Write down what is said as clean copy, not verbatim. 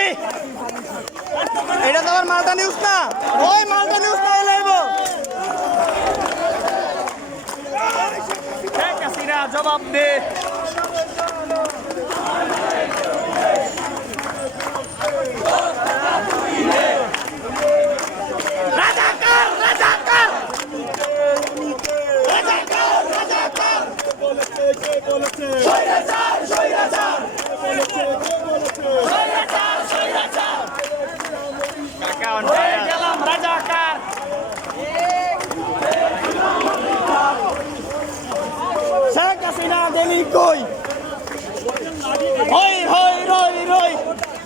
যাবে। এটা তো আবার মালটা নিউজ না, ওই মালটা নিউজ না লাইব। শেখ হাসিনা জবাব দে। রাজাকার রাজাকার রাজাকার রাজাকার বলেছে